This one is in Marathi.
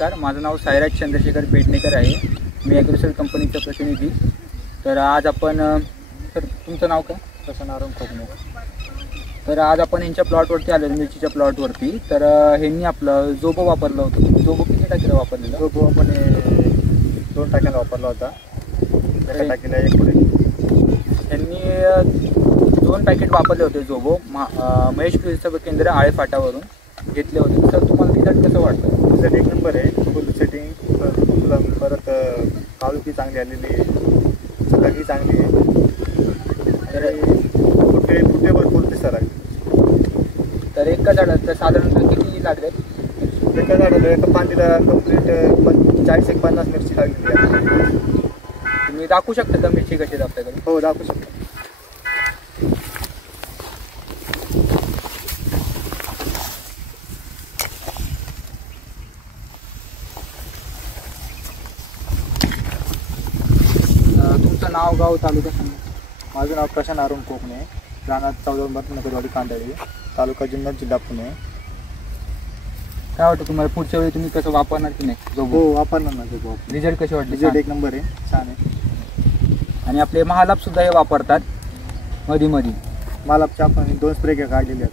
नमस्कार, माझं नाव साईराज चंद्रशेखर पेडणेकर आहे. मी ॲग्रोसेल कंपनीचा प्रतिनिधी. तर आज आपण तर तुमचं नाव काय? प्रसन्न आराम खोकणे. तर आज आपण यांच्या प्लॉटवरती आलो, मिरचीच्या प्लॉटवरती. तर ह्यांनी आपलं जोबो वापरलं होतं. जोबो किती टाकीला वापरलेलं? जोबो आपण 2 टाक्याला वापरला होता. एका टाकीला 1 पुढे. त्यांनी 2 पॅकेट वापरले होते जोबो. महेश कृषी केंद्र आळे फाटावरून घेतले होते. तर तुम्हाला रिझल्ट कसं वाटतं? रिझल्ट 1 नंबर आहे. फुल सेटिंग, परत काळुकी चांगली आलेली आहे, सगळी चांगली आहे. तर फुटे भरपूर दिसायला लागले. तर एका झाडात साधारणतः किती लागले? एका झाडाला एका फांदीला कंप्लीट 40-50 मिरची लागलेली आहे. तुम्ही दाखवू शकता का मिरची कशी आहे आपल्याकडे? हो, दाखवू शकतो. तुमचं नाव, गाव, तालुका सांगा. माझं नाव प्रशांत आरुण कोकणे, राहणार 14 नगरवाडी कांदळी, तालुका जुन्नर, जिल्हा पुणे. काय वाटतं तुम्हाला पुढच्या वेळी तुम्ही कसं वापरणार की नाही जोबो? हो, वापरणार ना जोबो. रिझल्ट कसे वाटले? रिझल्ट 1 नंबर आहे, छान आहे. आणि आपले महालाभ सुद्धा हे वापरतात मध्ये. मालापच्या आपण 2 स्प्रे काढलेले आहेत.